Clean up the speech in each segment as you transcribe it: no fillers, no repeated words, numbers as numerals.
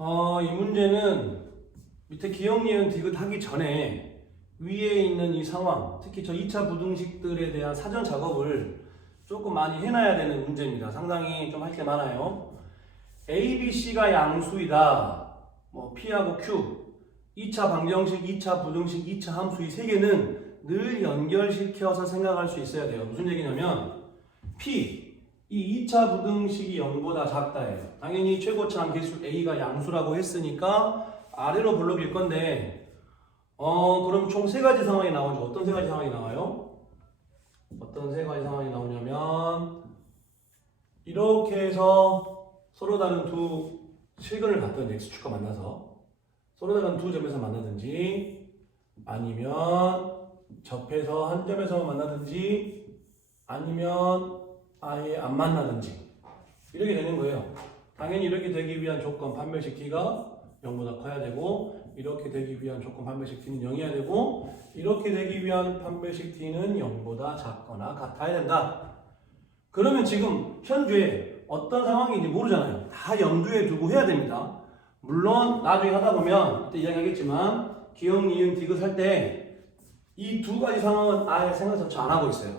이 문제는 밑에 기억, 니은, 디귿 하기 전에 위에 있는 이 상황, 특히 저 2차 부등식들에 대한 사전 작업을 조금 많이 해놔야 되는 문제입니다. 상당히 좀 할 게 많아요. A, B, C가 양수이다. 뭐 P하고 Q, 2차 방정식, 2차 부등식, 2차 함수 이 세 개는 늘 연결시켜서 생각할 수 있어야 돼요. 무슨 얘기냐면 P, 이 2차 부등식이 0보다 작다예요. 당연히 최고차항 개수 A가 양수라고 했으니까 아래로 블록일 건데 그럼 총 세 가지 상황이 나오죠. 어떤 세 가지 상황이 나와요? 어떤 세 가지 상황이 나오냐면 이렇게 해서 서로 다른 두 실근을 갖던 x축과 만나서 서로 다른 두 점에서 만나든지 아니면 접해서 한 점에서 만나든지 아니면 아예 안 만나든지 이렇게 되는 거예요. 당연히 이렇게 되기 위한 조건 판별식 t가 0보다 커야 되고 이렇게 되기 위한 조건 판별식 t는 0이어야 되고 이렇게 되기 위한 판별식 t는 0보다 작거나 같아야 된다. 그러면 지금 현재 어떤 상황인지 모르잖아요. 다 염두에 두고 해야 됩니다. 물론 나중에 하다 보면 그때 이야기하겠지만 기억, 니은, 디귿 할 때 이 두 가지 상황은 아예 생각 자체 안 하고 있어요.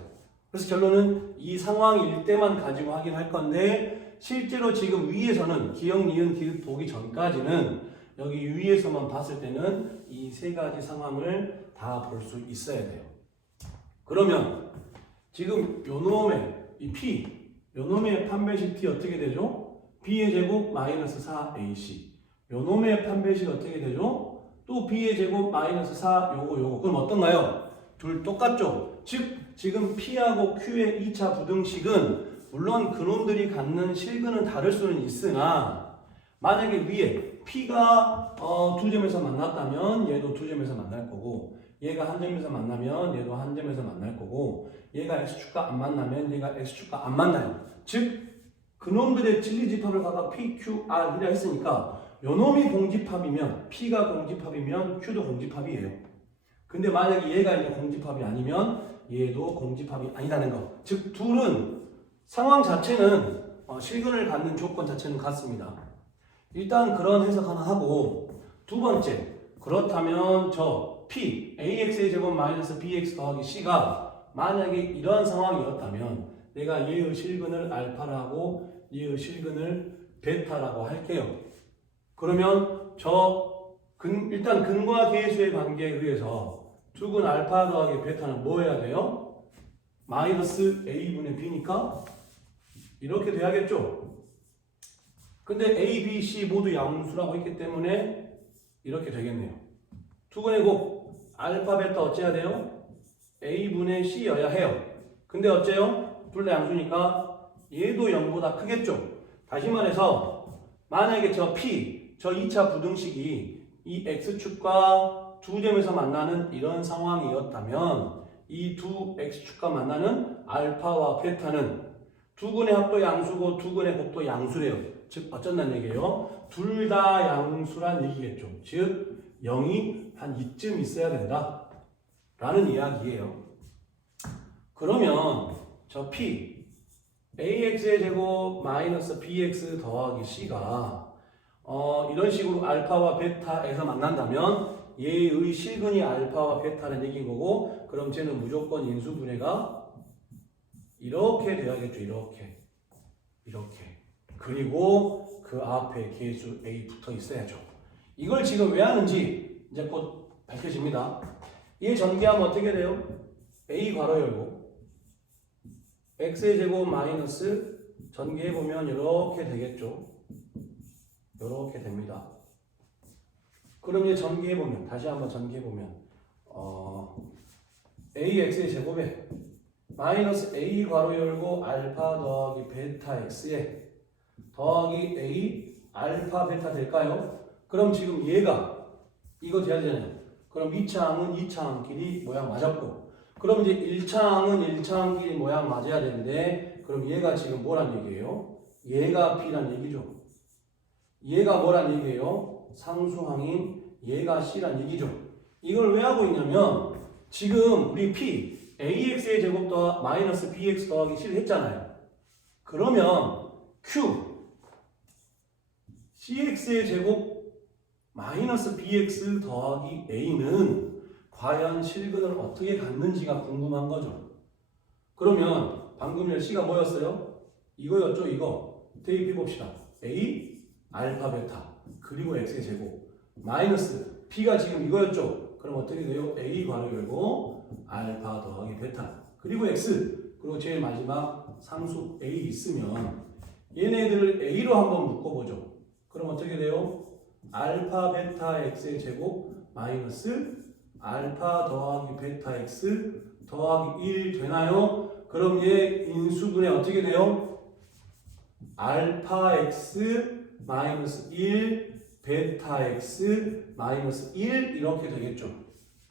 그래서 결론은 이 상황일 때만 가지고 하긴 할 건데 실제로 지금 위에서는 기억, 니은, 디귿 보기 전까지는 여기 위에서만 봤을 때는 이 세 가지 상황을 다 볼 수 있어야 돼요. 그러면 지금 요놈의 이 P, 요놈의 판별식 T 어떻게 되죠? B의 제곱 마이너스 4AC. 요놈의 판별식 어떻게 되죠? 또 B의 제곱 마이너스 4 요거. 그럼 어떤가요? 둘 똑같죠? 즉 지금 P하고 Q의 2차 부등식은 물론 그놈들이 갖는 실근은 다를 수는 있으나 만약에 위에 P가 두 점에서 만났다면 얘도 두 점에서 만날 거고 얘가 한 점에서 만나면 얘도 한 점에서 만날 거고 얘가 X축과 안 만나면 얘가 X축과 안 만나요. 즉 그놈들의 진리집합을 각각 P, Q, R이라 했으니까 요놈이 공집합이면 P가 공집합이면 Q도 공집합이에요. 근데 만약에 얘가 이제 공집합이 아니면 얘도 공집합이 아니라는 거. 즉 둘은 상황 자체는 실근을 갖는 조건 자체는 같습니다. 일단 그런 해석 하나 하고 두 번째 그렇다면 저 P, AX의 제곱 마이너스 BX 더하기 C가 만약에 이러한 상황이었다면 내가 얘의 실근을 알파라고 얘의 실근을 베타라고 할게요. 그러면 일단 근과 계수의 관계에 의해서 두근 알파 더하기 베타는 뭐 해야 돼요? 마이너스 A분의 B니까 이렇게 돼야겠죠? 근데 A, B, C 모두 양수라고 했기 때문에 이렇게 되겠네요. 두근의 곱 알파 베타 어째야 돼요? A분의 C여야 해요. 근데 어째요? 둘 다 양수니까 얘도 0보다 크겠죠? 다시 말해서 만약에 저 P, 저 2차 부등식이 이 X축과 두 점에서 만나는 이런 상황이었다면 이 두 X축과 만나는 알파와 베타는 두근의 합도 양수고 두근의 곱도 양수래요. 즉 어쩐다는 얘기예요? 둘 다 양수란 얘기겠죠. 즉 0이 한 이쯤 있어야 된다 라는 이야기예요. 그러면 저 P AX의 제곱 마이너스 BX 더하기 C가 이런 식으로 알파와 베타에서 만난다면 얘의 실근이 알파와 베타는 얘기인 거고 그럼 쟤는 무조건 인수분해가 이렇게 돼야겠죠. 이렇게 그리고 그 앞에 계수 A 붙어 있어야죠. 이걸 지금 왜 하는지 이제 곧 밝혀집니다. 얘 전개하면 어떻게 돼요? A 괄호 열고 X의 제곱 마이너스 전개해보면 이렇게 되겠죠. 이렇게 됩니다. 그럼 이제 전개해보면 다시 한번 전개해보면 AX의 제곱에 마이너스 A 괄호 열고 알파 더하기 베타 X에 더하기 A 알파 베타 될까요? 그럼 지금 얘가 이거 돼야 되잖아요. 그럼 2차항은 2차항끼리 모양 맞았고 그럼 이제 1차항은 1차항끼리 모양 맞아야 되는데 그럼 얘가 지금 뭐란 얘기예요? 얘가 B란 얘기죠. 얘가 뭐란 얘기예요? 상수항인 얘가 C란 얘기죠. 이걸 왜 하고 있냐면 지금 우리 P AX의 제곱 더 마이너스 BX 더하기 C를 했잖아요. 그러면 Q cx의 제곱 마이너스 bx 더하기 a는 과연 실근을 어떻게 갖는지가 궁금한 거죠. 그러면 방금 전에 c가 뭐였어요? 이거였죠, 이거. 대입해 봅시다. a 알파 베타 그리고 x의 제곱 마이너스 p가 지금 이거였죠. 그럼 어떻게 돼요? a 괄호 열고 알파 더하기 베타 그리고 x 그리고 제일 마지막 상수 a 있으면 얘네들을 a로 한번 묶어보죠. 그럼 어떻게 돼요? 알파 베타 x의 제곱 마이너스 알파 더하기 베타 x 더하기 1 되나요? 그럼 얘 인수분해 어떻게 돼요? 알파 x 마이너스 1 베타 x 마이너스 1 이렇게 되겠죠.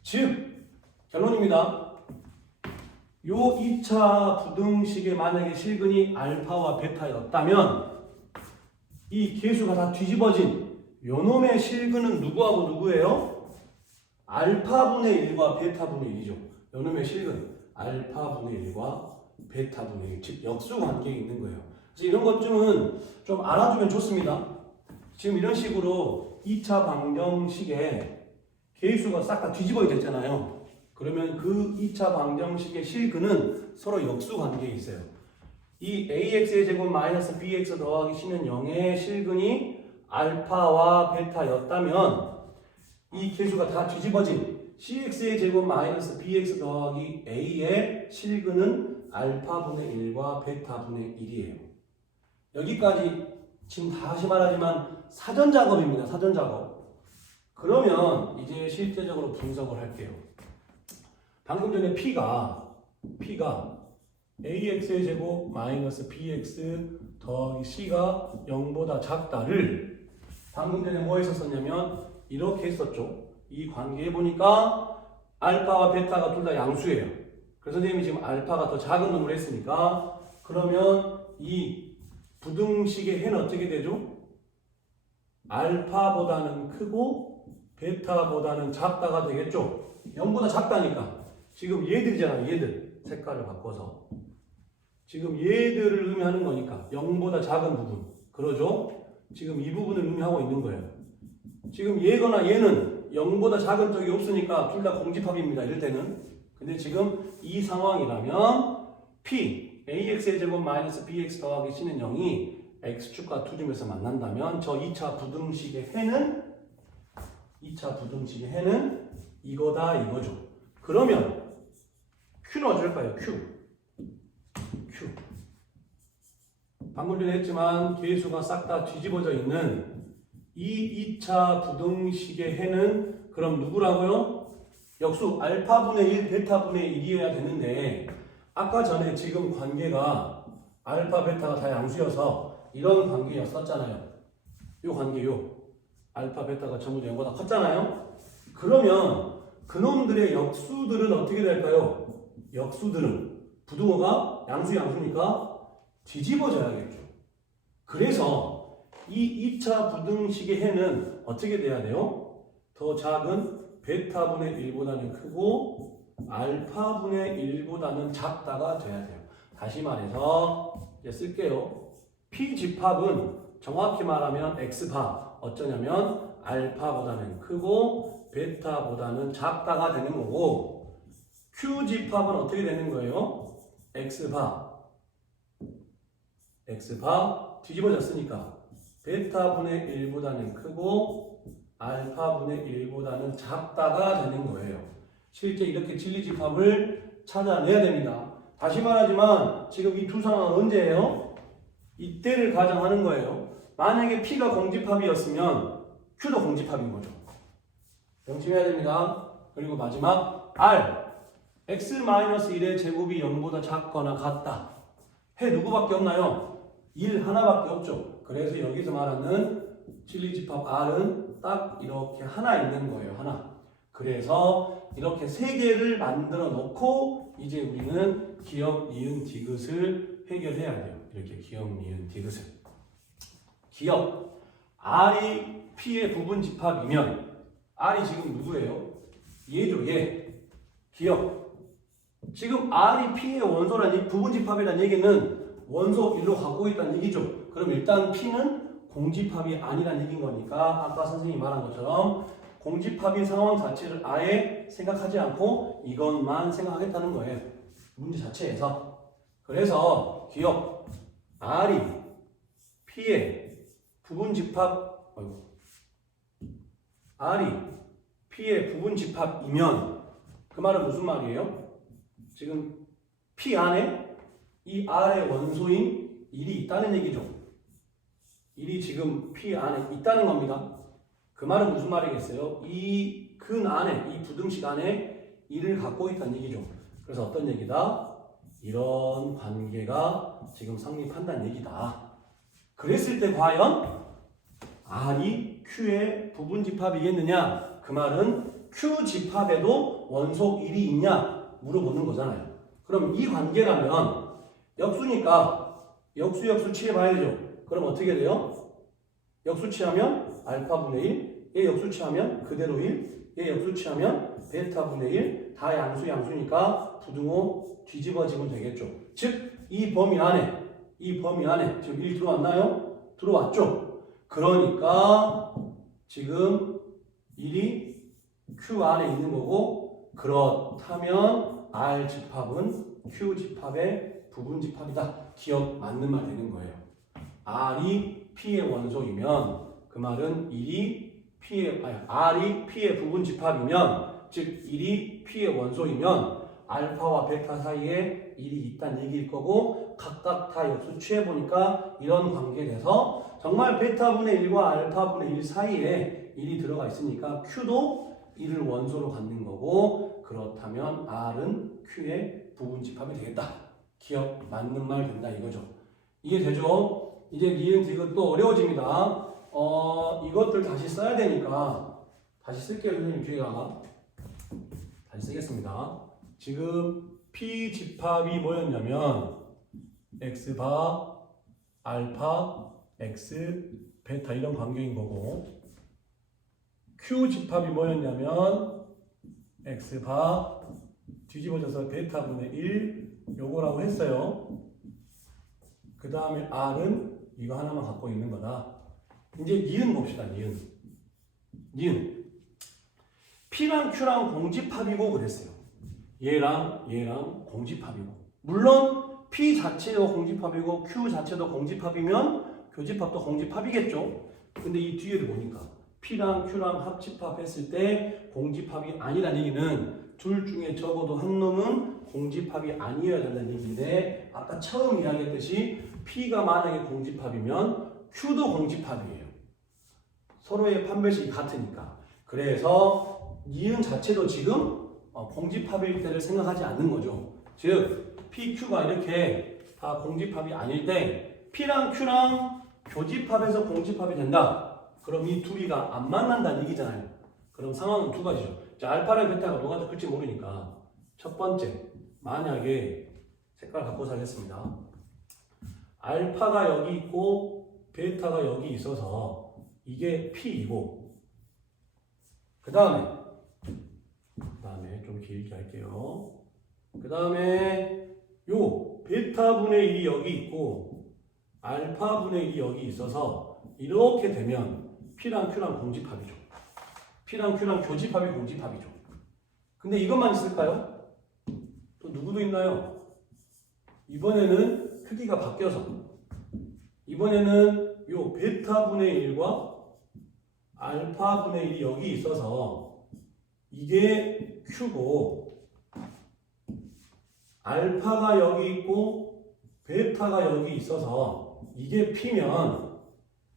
즉 결론입니다. 요 2차 부등식에 만약에 실근이 알파와 베타였다면 이 계수가 다 뒤집어진 요놈의 실근은 누구하고 누구예요? 알파분의 1과 베타분의 1이죠. 요놈의 실근 알파분의 1과 베타분의 1, 즉 역수관계에 있는 거예요. 그래서 이런 것쯤은 좀 알아두면 좋습니다. 지금 이런 식으로 2차 방정식에 계수가 싹 다 뒤집어졌잖아요. 그러면 그 2차 방정식의 실근은 서로 역수관계에 있어요. 이 ax의 제곱 마이너스 bx 더하기 c는 0의 실근이 알파와 베타였다면 이 계수가 다 뒤집어진 cx의 제곱 마이너스 bx 더하기 a의 실근은 알파분의 1과 베타분의 1이에요. 여기까지 지금 다시 말하지만 사전작업입니다. 사전작업. 그러면 이제 실제적으로 분석을 할게요. 방금 전에 P가 AX의 제곱 마이너스 BX 더하기 C가 0보다 작다를 방금 전에 뭐 했었냐면 이렇게 했었죠. 이 관계에 보니까 알파와 베타가 둘 다 양수예요. 그래서 선생님이 지금 알파가 더 작은 놈을 했으니까 그러면 이 부등식의 해는 어떻게 되죠? 알파보다는 크고 베타보다는 작다가 되겠죠. 0보다 작다니까. 지금 얘들이잖아요. 얘들. 색깔을 바꿔서. 지금 얘들을 의미하는 거니까 0보다 작은 부분. 그러죠? 지금 이 부분을 의미하고 있는 거예요. 지금 얘거나 얘는 0보다 작은 쪽이 없으니까 둘 다 공집합입니다. 이럴 때는. 근데 지금 이 상황이라면 P, AX의 제곱 마이너스 BX 더하기 C는 0이 X축과 투점에서 만난다면 저 2차 부등식의 해는 이거다 이거죠. 그러면 Q는 어쩔까요? Q. 방금 전에 했지만 계수가 싹 다 뒤집어져 있는 이 2차 부등식의 해는 그럼 누구라고요? 역수 알파분의 1, 베타분의 1이어야 되는데 아까 전에 지금 관계가 알파, 베타가 다 양수여서 이런 관계였었잖아요. 요 관계요. 알파, 베타가 전부 0보다 컸잖아요. 그러면 그놈들의 역수들은 어떻게 될까요? 역수들은 부등호가 양수니까 뒤집어져야겠죠. 그래서 이 2차 부등식의 해는 어떻게 돼야 돼요? 더 작은 베타분의 1보다는 크고 알파분의 1보다는 작다가 돼야 돼요. 다시 말해서 이제 쓸게요. P집합은 정확히 말하면 X바 어쩌냐면 알파보다는 크고 베타보다는 작다가 되는 거고 Q집합은 어떻게 되는 거예요? X바 뒤집어졌으니까 베타분의 1보다는 크고 알파분의 1보다는 작다가 되는 거예요. 실제 이렇게 진리집합을 찾아내야 됩니다. 다시 말하지만 지금 이 두 상황은 언제예요? 이때를 가정하는 거예요. 만약에 P가 공집합이었으면 Q도 공집합인 거죠. 명심해야 됩니다. 그리고 마지막 R X-1의 제곱이 0보다 작거나 같다. 해 누구밖에 없나요? 1 하나밖에 없죠. 그래서 여기서 말하는 진리집합 R은 딱 이렇게 하나 있는 거예요. 하나. 그래서 이렇게 세 개를 만들어 놓고 이제 우리는 기역, 니은, 디귿을 해결해야 돼요. 이렇게 기역, 니은, 디귿을. 기역. R이 P의 부분집합이면 R이 지금 누구예요? 얘죠. 얘. 기역. 지금 R이 P의 원소라니 부분집합이라는 얘기는 원소 1로 갖고 있다는 얘기죠. 그럼 일단 P는 공집합이 아니란 얘기인 거니까 아까 선생님이 말한 것처럼 공집합인 상황 자체를 아예 생각하지 않고 이것만 생각하겠다는 거예요. 문제 자체에서. 그래서 기억 R이 P의 부분집합 R이 P의 부분집합이면 그 말은 무슨 말이에요? 지금 P 안에 이 R의 원소인 1이 있다는 얘기죠. 1이 지금 P 안에 있다는 겁니다. 그 말은 무슨 말이겠어요? 이 근 안에, 이 부등식 안에 1을 갖고 있다는 얘기죠. 그래서 어떤 얘기다? 이런 관계가 지금 성립한다는 얘기다. 그랬을 때 과연 R이 Q의 부분집합이겠느냐? 그 말은 Q집합에도 원소 1이 있냐? 물어보는 거잖아요. 그럼 이 관계라면 역수니까 역수 취해봐야 되죠. 그럼 어떻게 돼요? 역수 취하면 알파분의 1, 얘 역수 취하면 그대로 1, 얘 역수 취하면 베타분의 1, 다 양수니까 부등호 뒤집어지면 되겠죠. 즉, 이 범위 안에 지금 1 들어왔나요? 들어왔죠. 그러니까 지금 1이 Q 안에 있는 거고, 그렇다면 R 집합은 Q 집합의 부분 집합이다. 기억 맞는 말 되는 거예요. R이 P의 원소이면 그 말은 R이 P의 부분 집합이면, 즉 1이 P의 원소이면 알파와 베타 사이에 1이 있다는 얘기일 거고, 각각 다 역수 취해보니까 이런 관계에서 정말 베타분의 1과 알파분의 1 사이에 1이 들어가 있으니까 Q도 1을 원소로 갖는 거고, 그렇다면 R은 Q의 부분 집합이 되겠다. 기억 맞는 말 된다 이거죠. 이해되죠? 이제 니은 디귿 또 어려워집니다. 이것들 다시 써야 되니까 다시 쓸게요. 선생님 뒤에다가 다시 쓰겠습니다. 지금 P 집합이 뭐였냐면 X바, 알파, X, 베타 이런 관계인 거고, Q 집합이 뭐였냐면 X바 뒤집어져서 베타분의 1 요거라고 했어요. 그 다음에 R은 이거 하나만 갖고 있는 거다. 이제 니은 봅시다. 니은 P랑 Q랑 공집합이고 그랬어요. 얘랑 공집합이고, 물론 P 자체도 공집합이고 Q 자체도 공집합이면 교집합도 공집합이겠죠. 근데 이 뒤에를 보니까 P랑 Q랑 합집합했을 때 공집합이 아니라는 얘기는 둘 중에 적어도 한 놈은 공집합이 아니어야 된다는 얘기인데, 아까 처음 이야기했듯이 P가 만약에 공집합이면 Q도 공집합이에요. 서로의 판별식이 같으니까. 그래서 니은 자체도 지금 공집합일 때를 생각하지 않는 거죠. 즉 P, Q가 이렇게 다 공집합이 아닐 때 P랑 Q랑 교집합에서 공집합이 된다. 그럼 이 둘이가 안 만난다는 얘기잖아요. 그럼 상황은 두 가지죠. 자, 알파랑 베타가 뭐가 더 클지 모르니까 첫 번째, 만약에 색깔 바꿔서 하겠습니다. 알파가 여기 있고 베타가 여기 있어서 이게 P이고, 그 다음에 좀 길게 할게요. 그 다음에 요 베타분의 1이 여기 있고 알파분의 1이 여기 있어서 이렇게 되면 P랑 Q랑 공집합이죠. P랑 Q랑 교집합이 공집합이죠. 근데 이것만 있을까요? 또 누구도 있나요? 이번에는 크기가 바뀌어서 이번에는 요 베타분의 1과 알파분의 1이 여기 있어서 이게 Q고, 알파가 여기 있고 베타가 여기 있어서 이게 P면,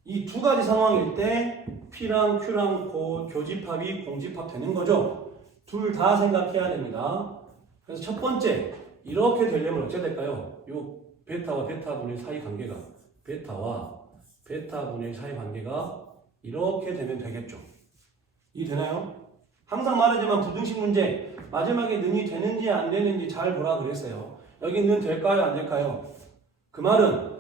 이 두 가지 상황일 때 P랑 Q랑 교집합이 공집합 되는 거죠. 둘 다 생각해야 됩니다. 그래서 첫 번째, 이렇게 되려면 어떻게 될까요? 요 베타와 베타분의 사이 관계가, 베타와 베타분의 사이 관계가 이렇게 되면 되겠죠. 이해되나요? 항상 말하지만 부등식 문제 마지막에 능이 되는지 안 되는지 잘 보라 그랬어요. 여기 는 될까요? 안 될까요? 그 말은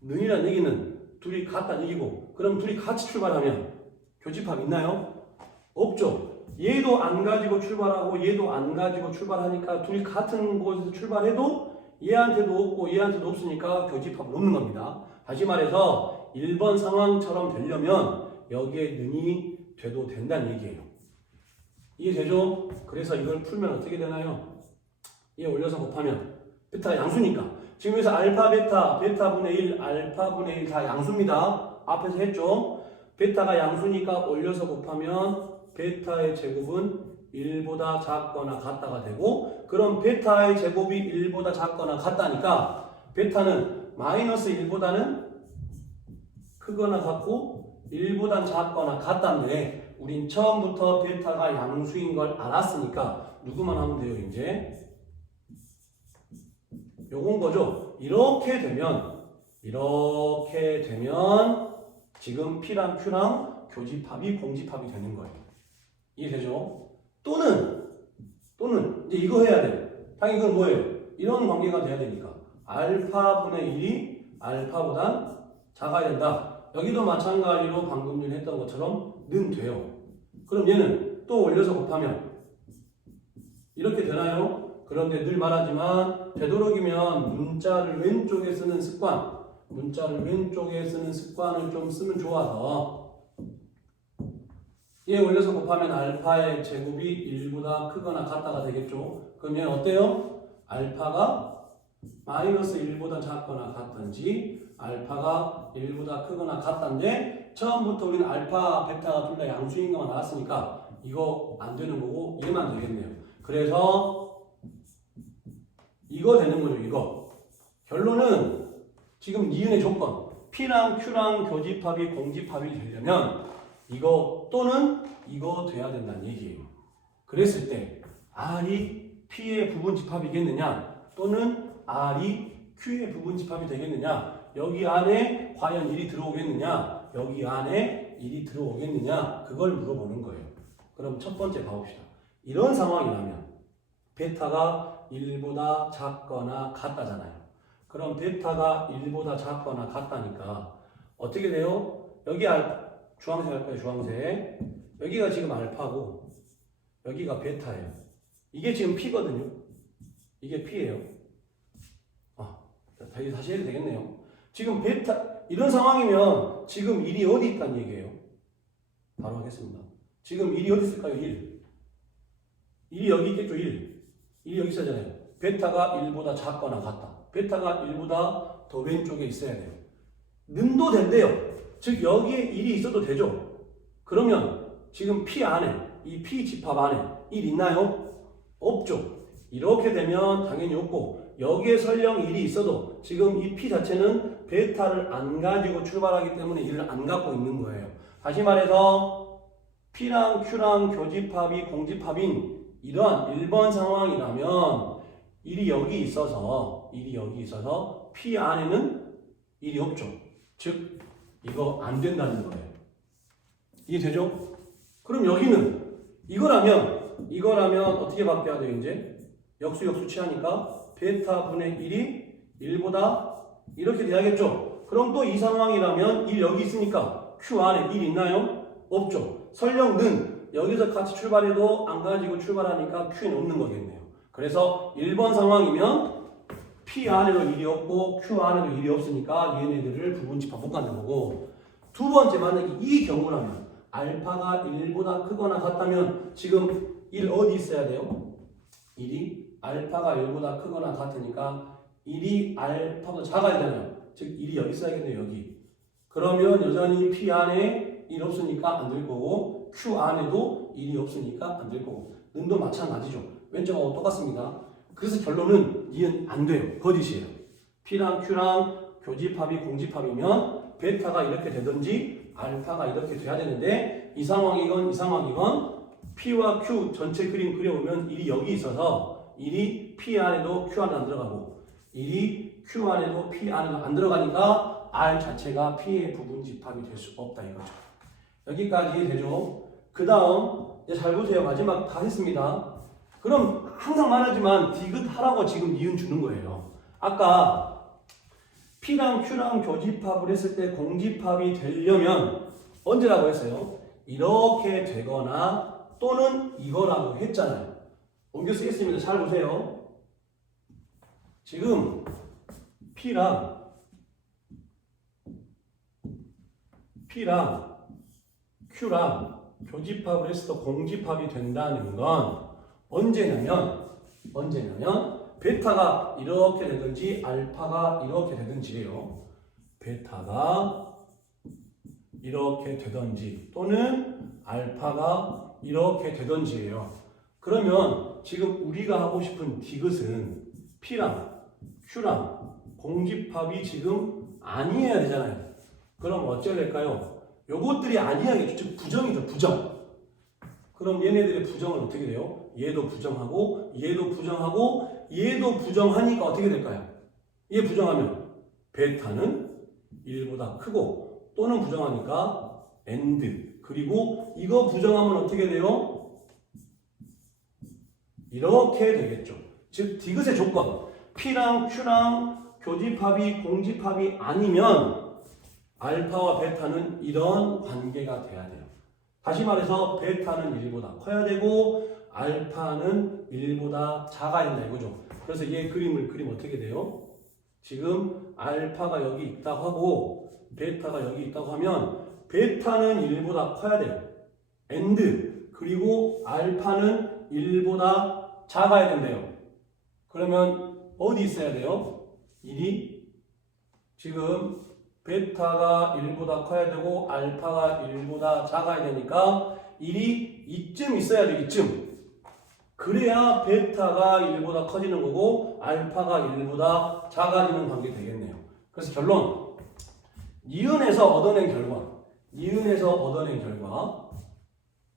능이라는 얘기는 둘이 같다는 얘기고, 그럼 둘이 같이 출발하면 교집합 있나요? 없죠. 얘도 안 가지고 출발하고 얘도 안 가지고 출발하니까 둘이 같은 곳에서 출발해도 얘한테도 없고 얘한테도 없으니까 교집합은 없는 겁니다. 다시 말해서 1번 상황처럼 되려면 여기에 는이 돼도 된다는 얘기예요. 이해되죠? 그래서 이걸 풀면 어떻게 되나요? 얘 올려서 곱하면 베타가 양수니까 지금 여기서 알파, 베타, 베타분의 1, 알파분의 1 다 양수입니다. 앞에서 했죠? 베타가 양수니까 올려서 곱하면 베타의 제곱은 1보다 작거나 같다가 되고 그럼 베타의 제곱이 1보다 작거나 같다니까 베타는 마이너스 1보다는 크거나 같고 1보다 작거나 같다는데 우린 처음부터 베타가 양수인 걸 알았으니까 누구만 하면 돼요 이제 요건 거죠. 이렇게 되면 지금 P랑 Q랑 교집합이 공집합이 되는 거예요. 이해되죠? 또는 이제 이거 해야 돼요. 당연히 이건 뭐예요? 이런 관계가 돼야 되니까 알파분의 1이 알파보단 작아야 된다. 여기도 마찬가지로 방금 전에 했던 것처럼 는 돼요. 그럼 얘는 또 올려서 곱하면 이렇게 되나요? 그런데 늘 말하지만 되도록이면 문자를 왼쪽에 쓰는 습관을 좀 쓰면 좋아서 얘 올려서 곱하면 알파의 제곱이 1보다 크거나 같다가 되겠죠. 그럼 얘는 어때요? 알파가 마이너스 1보다 작거나 같든지 알파가 1보다 크거나 같다인데 처음부터 우리는 알파, 베타가 둘 다 양수인 것만 나왔으니까 이거 안 되는 거고 얘만 되겠네요. 그래서 이거 되는 거죠. 이거 결론은 지금 니은의 조건 P랑 Q랑 교집합이 공집합이 되려면 이거 또는 이거 돼야 된다는 얘기예요. 그랬을 때 R이 P의 부분집합이겠느냐 또는 R이 Q의 부분집합이 되겠느냐 여기 안에 과연 1이 들어오겠느냐 여기 안에 1이 들어오겠느냐 그걸 물어보는 거예요. 그럼 첫 번째 봐봅시다. 이런 상황이라면 베타가 1보다 작거나 같다잖아요. 그럼 베타가 1보다 작거나 같다니까 어떻게 돼요? 여기 주황색 할까요? 주황색. 여기가 지금 알파고 여기가 베타예요. 이게 지금 P거든요. 이게 P예요. 다시 해도 되겠네요. 지금 베타 이런 상황이면 지금 1이 어디 있다는 얘기예요? 바로 하겠습니다. 지금 1이 어디 있을까요? 1. 1이 여기 있겠죠? 1이 여기 있어야잖아요. 베타가 1보다 작거나 같다. 베타가 1보다 더 왼쪽에 있어야 돼요. 는도 된대요. 즉 여기에 1이 있어도 되죠. 그러면 지금 P 안에 이 P 집합 안에 1 있나요? 없죠. 이렇게 되면 당연히 없고 여기에 설령 1이 있어도 지금 이 P 자체는 베타를 안 가지고 출발하기 때문에 1을 안 갖고 있는 거예요. 다시 말해서 P랑 Q랑 교집합이 공집합인 이러한 1번 상황이라면 1이 여기 있어서 P 안에는 1이 없죠. 즉 이거 안 된다는 거예요. 이해되죠? 그럼 여기는 이거라면 어떻게 바뀌어야 돼요? 이제 역수 취하니까 베타분의 1이 1보다 이렇게 돼야겠죠? 그럼 또 이 상황이라면 1 여기 있으니까 Q 안에 1 있나요? 없죠. 설령 는 여기서 같이 출발해도 안 가지고 출발하니까 Q는 없는 거겠네요. 그래서 1번 상황이면 P 안에도 1이 없고 Q 안에도 1이 없으니까 얘네들을 부분집합 못 갖는 거고 두 번째 만약에 이 경우라면 알파가 1보다 크거나 같다면 지금 1 어디 있어야 돼요? 1이 알파가 1보다 크거나 같으니까 1이 알파보다 작아야 되잖아요. 즉 1이 여기 있어야겠네요. 여기. 그러면 여전히 P 안에 1 없으니까 안 될 거고 Q 안에도 1이 없으니까 안 될 거고 는도 마찬가지죠. 왼쪽하고 똑같습니다. 그래서 결론은 이은 안 돼요. 거짓이에요. P랑 Q랑 교집합이 공집합이면 베타가 이렇게 되든지 알파가 이렇게 돼야 되는데 이 상황이건 P와 Q 전체 그림 그려보면 1이 여기 있어서 1이 P 안에도 Q 안에 안 들어가고 1이 Q 안에도 P 안에도 안 들어가니까 R 자체가 P의 부분집합이 될 수 없다 이거죠. 여기까지 되죠. 그 다음 잘 보세요. 마지막 다 했습니다. 그럼 항상 말하지만 디귿하라고 지금 니은 주는 거예요. 아까 P랑 Q랑 교집합을 했을 때 공집합이 되려면 언제라고 했어요? 이렇게 되거나 또는 이거라고 했잖아요. 옮겨 쓰겠습니다. 잘 보세요. 지금 P랑 P랑 Q랑 교집합을 해서 공집합이 된다는 건 언제냐면 베타가 이렇게 되든지 알파가 이렇게 되든지예요. 베타가 이렇게 되든지 또는 알파가 이렇게 되든지예요. 그러면 지금 우리가 하고 싶은 디귿은 P랑 Q랑 공집합이 지금 아니어야 되잖아요. 그럼 어찌해야 될까요? 요것들이 아니야겠죠. 즉 부정이죠. 부정. 그럼 얘네들의 부정은 어떻게 돼요? 얘도 부정하고 얘도 부정하고 얘도 부정하니까 어떻게 될까요? 얘 부정하면 베타는 1보다 크고 또는 부정하니까 AND 그리고 이거 부정하면 어떻게 돼요? 이렇게 되겠죠. 즉 디귿의 조건 P랑 Q랑 교집합이 공집합이 아니면 알파와 베타는 이런 관계가 돼야 돼요. 다시 말해서 베타는 1보다 커야 되고 알파는 1보다 작아야 된다 이거죠. 그래서 얘 그림을 그리면 어떻게 돼요? 지금 알파가 여기 있다고 하고 베타가 여기 있다고 하면 베타는 1보다 커야 돼요. AND 그리고 알파는 1보다 작아야 된대요. 그러면 어디 있어야 돼요? 1이 지금 베타가 1보다 커야 되고 알파가 1보다 작아야 되니까 1이 이쯤 있어야 돼. 이쯤. 그래야 베타가 1보다 커지는 거고 알파가 1보다 작아지는 관계 되겠네요. 그래서 결론 니은에서 얻어낸 결과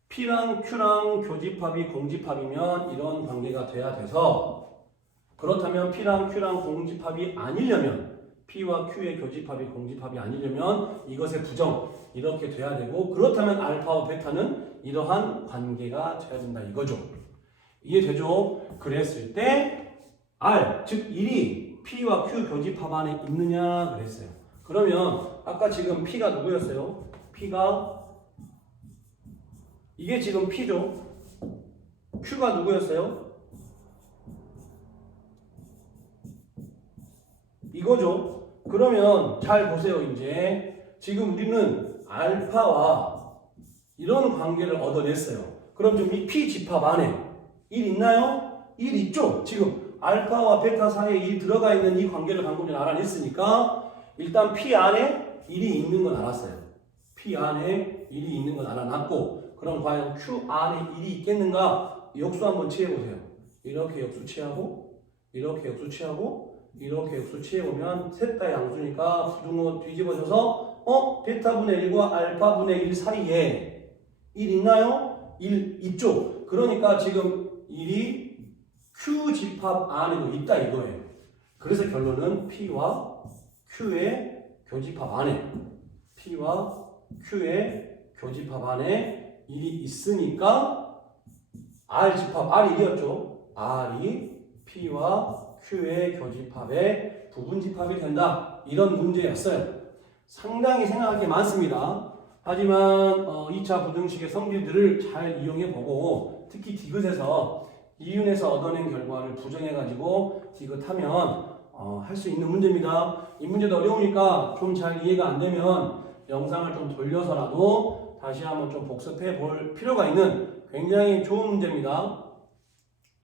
P랑 Q랑 교집합이 공집합이면 이런 관계가 돼야 돼서 그렇다면 P랑 Q랑 공집합이 아니려면 P와 Q의 교집합이 공집합이 아니려면 이것의 부정 이렇게 돼야 되고 그렇다면 알파와 베타는 이러한 관계가 돼야 된다 이거죠. 이해되죠? 그랬을 때 R 즉 1이 P와 Q 교집합 안에 있느냐 그랬어요. 그러면 아까 지금 P가 누구였어요? P가 이게 지금 P죠. Q가 누구였어요? 이거죠. 그러면 잘 보세요. 이제 지금 우리는 알파와 이런 관계를 얻어냈어요. 그럼 좀 이 P 집합 안에 1 있나요? 1 있죠. 지금 알파와 베타 사이에 1 들어가 있는 이 관계를 방금 전에 알아냈으니까 일단 P 안에 1이 있는 건 알았어요. P 안에 1이 있는 건 알아놨고 그럼 과연 Q 안에 1이 있겠는가? 역수 한번 취해보세요. 이렇게 역수 취하고 이렇게 역수 취하고 이렇게 역수 취해보면 셋 다 양수니까 부등호 뒤집어져서 베타분의 1과 알파분의 1 사이에 1 있나요? 1 있죠. 그러니까 지금 1이 Q 집합 안에도 있다 이거예요. 그래서 결론은 P와 Q의 교집합 안에 P와 Q의 교집합 안에 1이 있으니까 R 집합 R이 1이었죠. R이 P와 Q의 교집합의 부분집합이 된다. 이런 문제였어요. 상당히 생각할 게 많습니다. 하지만 2차 부등식의 성질들을 잘 이용해보고 특히 디귿에서 이윤에서 얻어낸 결과를 부정해가지고 디귿하면 할 수 있는 문제입니다. 이 문제도 어려우니까 좀 잘 이해가 안 되면 영상을 좀 돌려서라도 다시 한번 좀 복습해 볼 필요가 있는 굉장히 좋은 문제입니다.